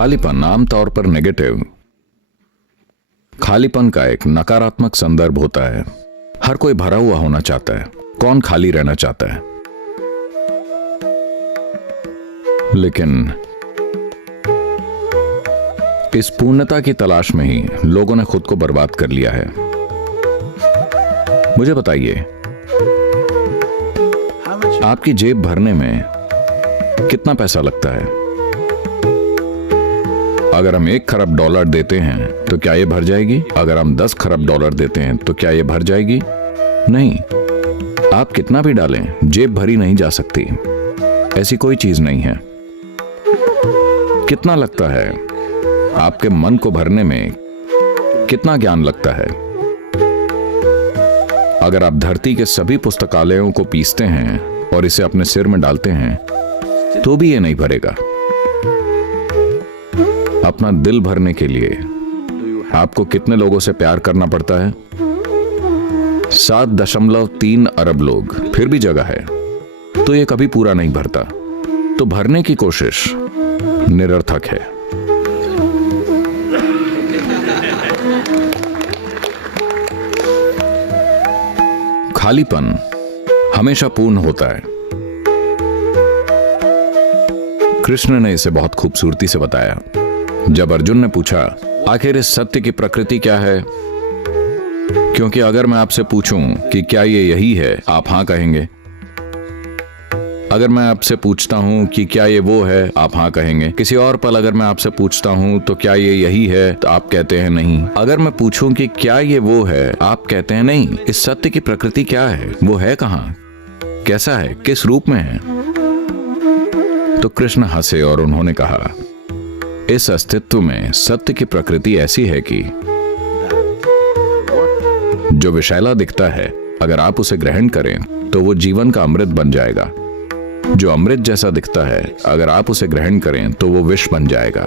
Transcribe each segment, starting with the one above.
खालीपन आमतौर पर नेगेटिव खालीपन का एक नकारात्मक संदर्भ होता है। हर कोई भरा हुआ होना चाहता है, कौन खाली रहना चाहता है? लेकिन इस पूर्णता की तलाश में ही लोगों ने खुद को बर्बाद कर लिया है। मुझे बताइए, आपकी जेब भरने में कितना पैसा लगता है? अगर हम 1 खरब डॉलर देते हैं तो क्या यह भर जाएगी? अगर हम 10 खरब डॉलर देते हैं तो क्या यह भर जाएगी? नहीं। आप कितना भी डालें, जेब भरी नहीं जा सकती। ऐसी कोई चीज नहीं है। कितना लगता है? आपके मन को भरने में कितना ज्ञान लगता है? अगर आप धरती के सभी पुस्तकालयों को पीसते हैं और इसे अपने सिर में डालते हैं तो भी ये नहीं भरेगा। अपना दिल भरने के लिए आपको कितने लोगों से प्यार करना पड़ता है? 7.3 अरब लोग, फिर भी जगह है, तो ये कभी पूरा नहीं भरता। तो भरने की कोशिश निरर्थक है। खालीपन हमेशा पूर्ण होता है। कृष्ण ने इसे बहुत खूबसूरती से बताया। जब अर्जुन ने पूछा, आखिर इस सत्य की प्रकृति क्या है? क्योंकि अगर मैं आपसे पूछूं कि क्या ये यही है, आप हां कहेंगे। अगर मैं आपसे पूछता हूं कि क्या ये वो है, आप हां कहेंगे। किसी और पल अगर मैं आपसे पूछता हूं तो क्या ये यही है, तो आप कहते हैं नहीं। अगर मैं पूछूं कि क्या ये वो है, आप कहते हैं नहीं। इस सत्य की प्रकृति क्या है? वो है कहां? कैसा है? किस रूप में है? तो कृष्ण हंसे और उन्होंने कहा, इस अस्तित्व में सत्य की प्रकृति ऐसी है कि जो विषैला दिखता है, अगर आप उसे ग्रहण करें तो वो जीवन का अमृत बन जाएगा। जो अमृत जैसा दिखता है, अगर आप उसे ग्रहण करें तो वो विष बन जाएगा।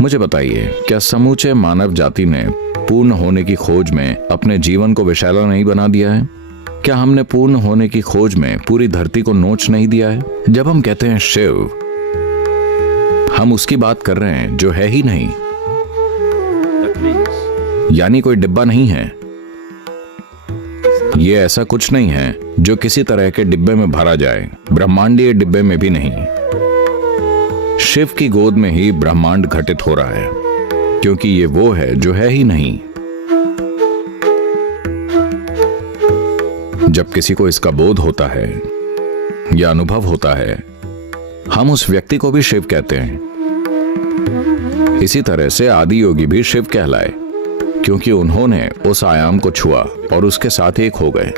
मुझे बताइए, क्या समूचे मानव जाति ने पूर्ण होने की खोज में अपने जीवन को विषैला नहीं बना दिया है? क्या हमने पूर्ण होने की खोज में पूरी धरती को नोच नहीं दिया है? जब हम कहते हैं शिव, हम उसकी बात कर रहे हैं जो है ही नहीं, यानी कोई डिब्बा नहीं है। ये ऐसा कुछ नहीं है जो किसी तरह के डिब्बे में भरा जाए, ब्रह्मांडीय डिब्बे में भी नहीं। शिव की गोद में ही ब्रह्मांड घटित हो रहा है, क्योंकि ये वो है जो है ही नहीं। जब किसी को इसका बोध होता है या अनुभव होता है, हम उस व्यक्ति को भी शिव कहते हैं। इसी तरह से आदि योगी भी शिव कहलाए, क्योंकि उन्होंने उस आयाम को छुआ और उसके साथ एक हो गए।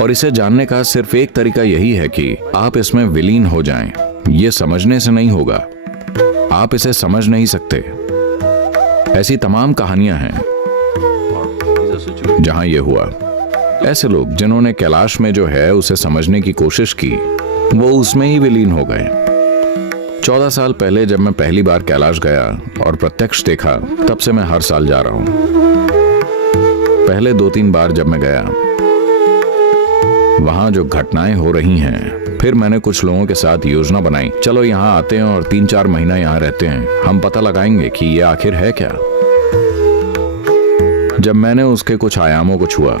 और इसे जानने का सिर्फ एक तरीका यही है कि आप इसमें विलीन हो जाएं। यह समझने से नहीं होगा, आप इसे समझ नहीं सकते। ऐसी तमाम कहानियां हैं जहां यह हुआ। ऐसे लोग जिन्होंने कैलाश में जो है उसे समझने की कोशिश की, वो उसमें ही विलीन हो गए। 14 साल पहले जब मैं पहली बार कैलाश गया और प्रत्यक्ष देखा, तब से मैं हर साल जा रहा हूं। पहले 2-3 बार जब मैं गया, वहां जो घटनाएं हो रही हैं, फिर मैंने कुछ लोगों के साथ योजना बनाई, चलो यहां आते हैं और 3-4 महीना यहां रहते हैं, हम पता लगाएंगे कि ये आखिर है क्या। जब मैंने उसके कुछ आयामों को छुआ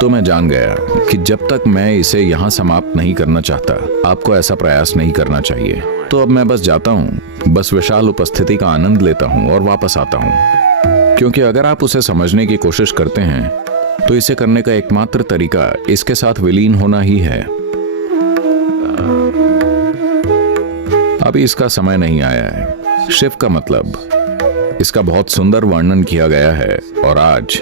तो मैं जान गया कि जब तक मैं इसे यहां समाप्त नहीं करना चाहता, आपको ऐसा प्रयास नहीं करना चाहिए। तो अब मैं बस जाता हूं, बस विशाल उपस्थिति का आनंद लेता हूं और वापस आता हूं। क्योंकि अगर आप उसे समझने की कोशिश करते हैं तो इसे करने का एकमात्र तरीका इसके साथ विलीन होना ही है। अभी इसका समय नहीं आया है। शिव का मतलब, इसका बहुत सुंदर वर्णन किया गया है और आज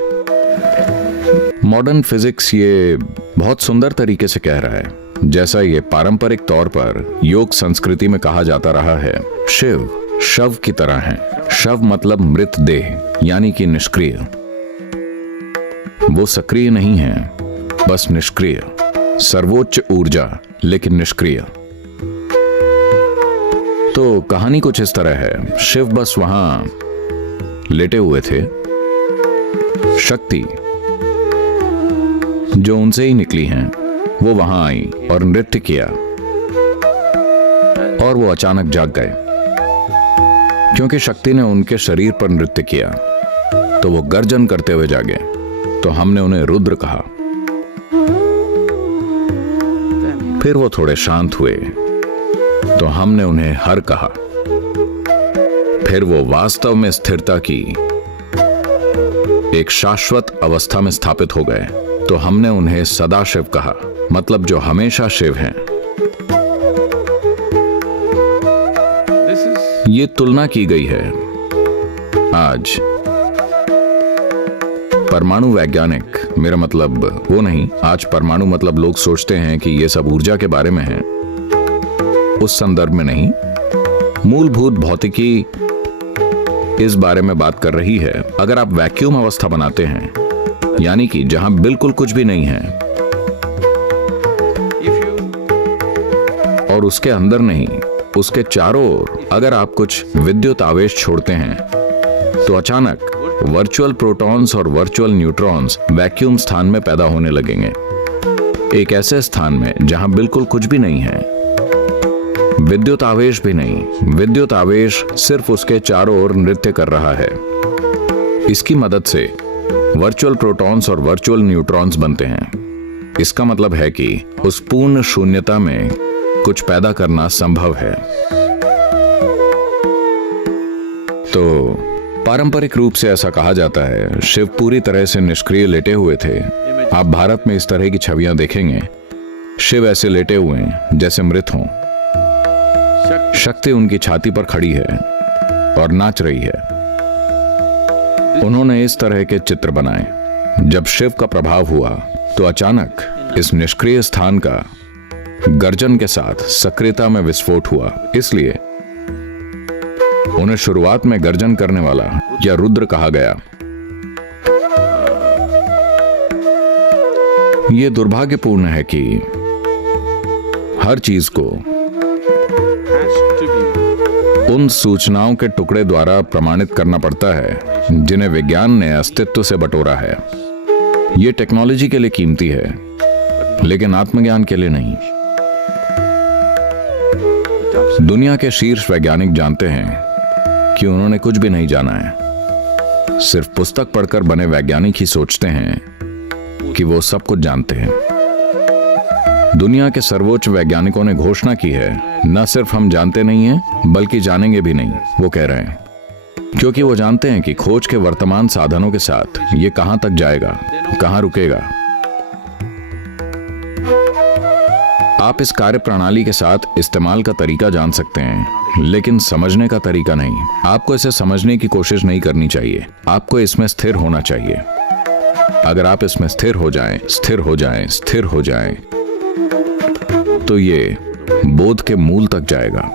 मॉडर्न फिजिक्स ये बहुत सुंदर तरीके से कह रहा है। जैसा ये पारंपरिक तौर पर योग संस्कृति में कहा जाता रहा है, शिव शव की तरह है। शव मतलब मृत देह, यानी कि निष्क्रिय। वो सक्रिय नहीं है, बस निष्क्रिय। सर्वोच्च ऊर्जा लेकिन निष्क्रिय। तो कहानी कुछ इस तरह है, शिव बस वहां लेटे हुए थे। शक्ति जो उनसे ही निकली हैं, वो वहां आई और नृत्य किया और वो अचानक जाग गए। क्योंकि शक्ति ने उनके शरीर पर नृत्य किया तो वो गर्जन करते हुए जागे, तो हमने उन्हें रुद्र कहा। फिर वो थोड़े शांत हुए तो हमने उन्हें हर कहा। फिर वो वास्तव में स्थिरता की एक शाश्वत अवस्था में स्थापित हो गए तो हमने उन्हें सदाशिव कहा, मतलब जो हमेशा शिव हैं। ये तुलना की गई है। आज परमाणु वैज्ञानिक, मेरा मतलब वो नहीं, आज परमाणु मतलब लोग सोचते हैं कि ये सब ऊर्जा के बारे में है, उस संदर्भ में नहीं। मूलभूत भौतिकी इस बारे में बात कर रही है। अगर आप वैक्यूम अवस्था बनाते हैं, यानी कि जहां बिल्कुल कुछ भी नहीं है, और उसके अंदर नहीं, उसके चारों ओर अगर आप कुछ विद्युत आवेश छोड़ते हैं तो अचानक वर्चुअल प्रोटॉन्स और वर्चुअल न्यूट्रॉन्स वैक्यूम स्थान में पैदा होने लगेंगे। एक ऐसे स्थान में जहां बिल्कुल कुछ भी नहीं है, विद्युत आवेश भी नहीं, विद्युत आवेश सिर्फ उसके चारों ओर नृत्य कर रहा है। इसकी मदद से वर्चुअल प्रोटॉन्स और वर्चुअल न्यूट्रॉन्स बनते हैं। इसका मतलब है कि उस पूर्ण शून्यता में कुछ पैदा करना संभव है। तो पारंपरिक रूप से ऐसा कहा जाता है, शिव पूरी तरह से निष्क्रिय लेटे हुए थे। आप भारत में इस तरह की छवियां देखेंगे, शिव ऐसे लेटे हुए हैं जैसे मृत हों। शक्ति उनकी छाती पर खड़ी है और नाच रही है। उन्होंने इस तरह के चित्र बनाए। जब शिव का प्रभाव हुआ तो अचानक इस निष्क्रिय स्थान का गर्जन के साथ सक्रियता में विस्फोट हुआ। इसलिए उन्हें शुरुआत में गर्जन करने वाला या रुद्र कहा गया। यह दुर्भाग्यपूर्ण है कि हर चीज को उन सूचनाओं के टुकड़े द्वारा प्रमाणित करना पड़ता है जिन्हें विज्ञान ने अस्तित्व से बटोरा है। यह टेक्नोलॉजी के लिए कीमती है, लेकिन आत्मज्ञान के लिए नहीं। दुनिया के शीर्ष वैज्ञानिक जानते हैं कि उन्होंने कुछ भी नहीं जाना है। सिर्फ पुस्तक पढ़कर बने वैज्ञानिक ही सोचते हैं कि वो सब कुछ जानते हैं। दुनिया के सर्वोच्च वैज्ञानिकों ने घोषणा की है, न सिर्फ हम जानते नहीं हैं बल्कि जानेंगे भी नहीं। वो कह रहे हैं क्योंकि वो जानते हैं कि खोज के वर्तमान साधनों के साथ ये कहां तक जाएगा, कहां रुकेगा। आप इस कार्य प्रणाली के साथ इस्तेमाल का तरीका जान सकते हैं, लेकिन समझने का तरीका नहीं। आपको इसे समझने की कोशिश नहीं करनी चाहिए, आपको इसमें स्थिर होना चाहिए। अगर आप इसमें स्थिर हो जाएं, स्थिर हो जाएं, स्थिर हो जाएं, तो ये बोध के मूल तक जाएगा।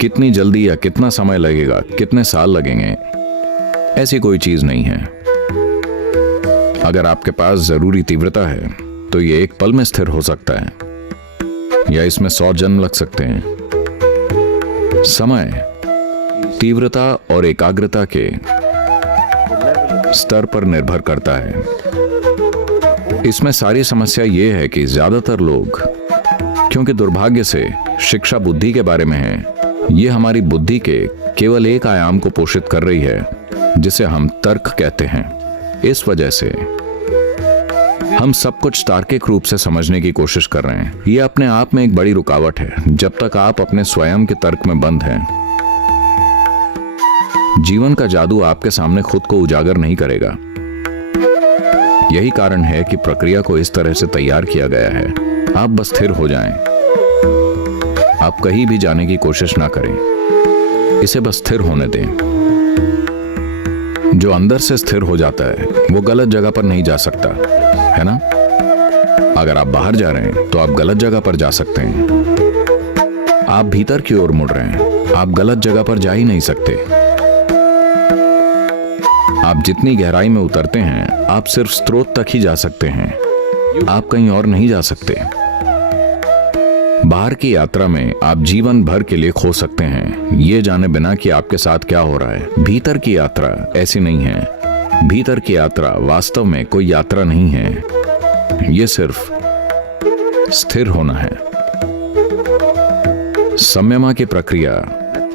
कितनी जल्दी या कितना समय लगेगा, कितने साल लगेंगे, ऐसी कोई चीज नहीं है। अगर आपके पास जरूरी तीव्रता है तो ये एक पल में स्थिर हो सकता है, या इसमें 100 जन्म लग सकते हैं। समय तीव्रता और एकाग्रता के स्तर पर निर्भर करता है। इसमें सारी समस्या यह है कि ज्यादातर लोग, क्योंकि दुर्भाग्य से शिक्षा बुद्धि के बारे में है, ये हमारी बुद्धि के केवल एक आयाम को पोषित कर रही है जिसे हम तर्क कहते हैं। इस वजह से हम सब कुछ तार्किक रूप से समझने की कोशिश कर रहे हैं। यह अपने आप में एक बड़ी रुकावट है जब तक आप अपने स्वयं के तर्क में बंद हैं। जीवन का जादू आपके सामने खुद को उजागर नहीं करेगा। यही कारण है कि प्रक्रिया को इस तरह से तैयार किया गया है। आप बस स्थिर हो जाएं। आप कहीं भी जाने की कोशिश ना करें, इसे बस स्थिर होने दें। जो अंदर से स्थिर हो जाता है वो गलत जगह पर नहीं जा सकता, है ना? अगर आप बाहर जा रहे हैं तो आप गलत जगह पर जा सकते हैं। आप भीतर की ओर मुड़ रहे हैं, आप गलत जगह पर जा ही नहीं सकते। आप जितनी गहराई में उतरते हैं आप सिर्फ स्रोत तक ही जा सकते हैं, आप कहीं और नहीं जा सकते। बाहर की यात्रा में आप जीवन भर के लिए खो सकते हैं, ये जाने बिना कि आपके साथ क्या हो रहा है। भीतर की यात्रा ऐसी नहीं है। भीतर की यात्रा वास्तव में कोई यात्रा नहीं है, ये सिर्फ स्थिर होना है। संयमा की प्रक्रिया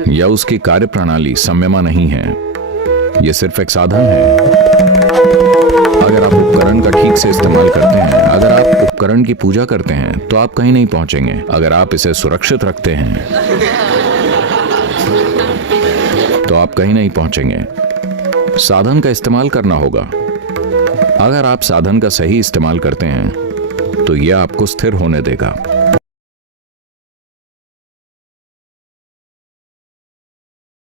या उसकी कार्यप्रणाली संयमा नहीं है। यह सिर्फ एक साधन है। अगर आप उपकरण का ठीक से इस्तेमाल करते हैं, अगर आप उपकरण की पूजा करते हैं, तो आप कहीं नहीं पहुंचेंगे। अगर आप इसे सुरक्षित रखते हैं तो आप कहीं नहीं पहुंचेंगे। साधन का इस्तेमाल करना होगा। अगर आप साधन का सही इस्तेमाल करते हैं तो यह आपको स्थिर होने देगा।